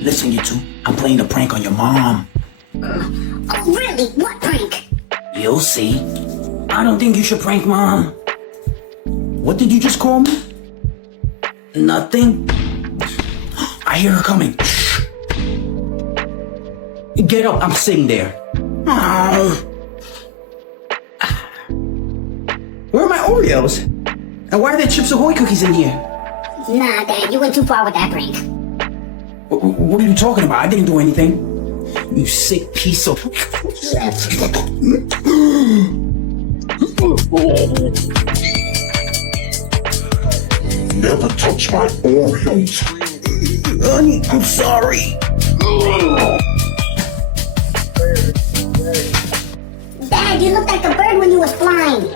Listen, you two, I'm playing a prank on your mom. Oh, really? What prank? You'll see. I don't think you should prank Mom. What did you just call me? Nothing? I hear her coming. Shh. Get up, I'm sitting there. Oh. Where are my Oreos? And why are there Chips Ahoy cookies in here? Nah, Dad, you went too far with that prank. What are you talking about? I didn't do anything. You sick piece of... Never touch my Oreos. Honey, I'm sorry. Dad, you looked like a bird when you was flying.